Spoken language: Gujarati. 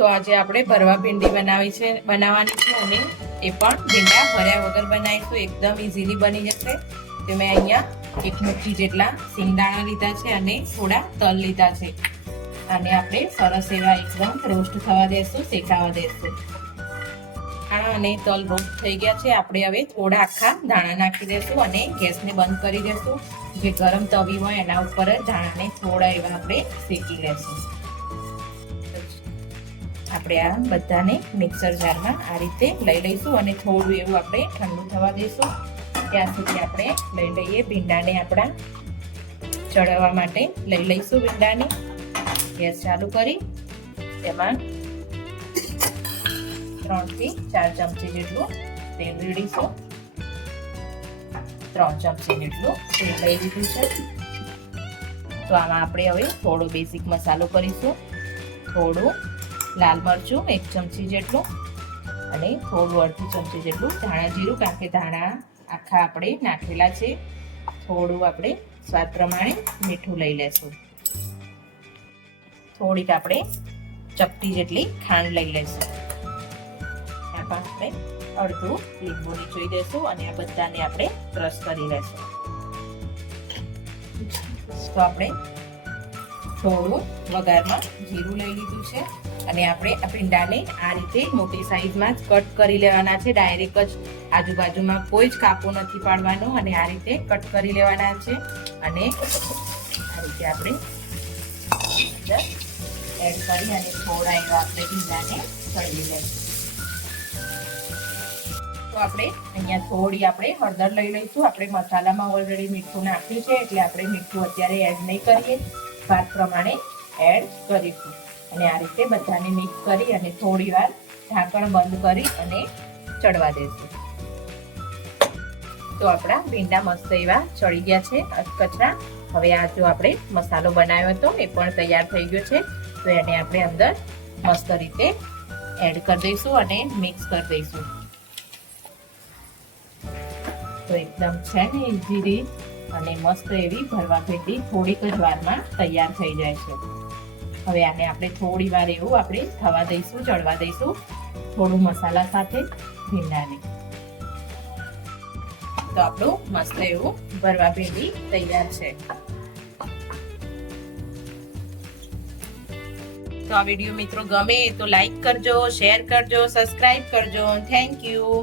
તો આજે આપણે ભરવા ભીંડી બનાવવાની છે અને એ પણ ભીંડા ભર્યા વગર બનાવીશું. એકદમ ઇઝીલી બની જશે. તો મેં અહીંયા એક મુઠ્ઠી જેટલા સિંગદાણા લીધા છે અને થોડા તલ લીધા છે. આને આપણે સરસ એવા એકદમ રોસ્ટ થવા દેશું, શેકાવા દેશું. દાણા અને તલ રોસ્ટ થઈ ગયા છે. આપણે હવે થોડા આખા દાણા નાખી દેશું અને ગેસને બંધ કરી દેશું. જે ગરમ તવી હોય એના ઉપર જ દાણાને થોડા એવા આપણે શેકી લેશું. આપણે આ બધાને મિક્સર જારમાં આ રીતે લઈ લઈશું અને થોડું એવું આપણે ઠંડુ થવા દઈશું. ત્યાં સુધી આપણે લઈ લઈએ ભીંડાને. આપણા ચડાવવા માટે લઈ લઈશું ભીંડાને. ગેસ ચાલુ કરી તેમાં 3 થી 4 ચમચી જેટલું તેલ રેડીશું. 3 ચમચી જેટલું તેલ લઈ લીધું છે. તો આમાં આપણે હવે થોડો બેઝિક મસાલો કરીશું. થોડું લાલ મરચું 1 ચમચી જેટલું અને થોડું અડધી ચમચી જેટલું ધાણા જીરું, કારણ કે ધાણા આખા આપણે નાખેલા છે. થોડું આપણે સ્વાદ પ્રમાણે મીઠું લઈ લેશું. થોડીક આપણે ચપટી જેટલી ખાંડ લઈ લેશું. એમાં આપણે અડધું લીંબુ નીચોઈ દેશું અને આ બધાને આપણે ક્રશ કરી લેશું. તો આપણે થોડું વઘારમાં જીરું લઈ લીધું છે અને આપણે આ ભીંડાને આ રીતે મોટી સાઈઝમાં જ કટ કરી લેવાના છે. ડાયરેક્ટ જ આજુબાજુમાં કોઈ જ કાપો નથી પાડવાનો અને આ રીતે કટ કરી લેવાના છે. અને આ રીતે આપણે એડ કરી અને થોડા એવા આપણે ભીંડાને તળી લઈશું. તો આપણે અહીંયા થોડી આપણે હળદર લઈ લઈશું. આપણે મસાલામાં ઓલરેડી મીઠું નાખ્યું છે એટલે આપણે મીઠું અત્યારે એડ નહીં કરીએ, સ્વાદ પ્રમાણે એડ કરીશું. અને આ રીતે બધાને મિક્સ કરી અને થોડી વાર ઢાંકણ બંધ કરી અને ચડવા દેશું. તો આપણા ભીંડા મસ્ત એવા ચડી ગયા છે કચરા. હવે આ જો આપણે મસાલો બનાવ્યો હતો એ પણ તૈયાર થઈ ગયો છે. તો એને આપણે અંદર મસ્ત રીતે એડ કરી દઈશું અને મિક્સ કરી દઈશું. તો એકદમ છે ને ઈઝી રીત અને મસ્ત એવી ભરવા ભીંડી થોડીક જ વારમાં તૈયાર થઈ જાય છે. હવે આને આપણે થોડી વાર એવું આપણે થવા દઈશું, ચડવા દઈશું થોડું મસાલા સાથે ભીંડાને. તો આપણું મસ્ત એવું ભરવા ભીંડી તૈયાર છે. તો આ વિડીયો મિત્રો ગમે તો લાઈક કરજો, શેર કરજો, સબસ્ક્રાઇબ કરજો. Thank you.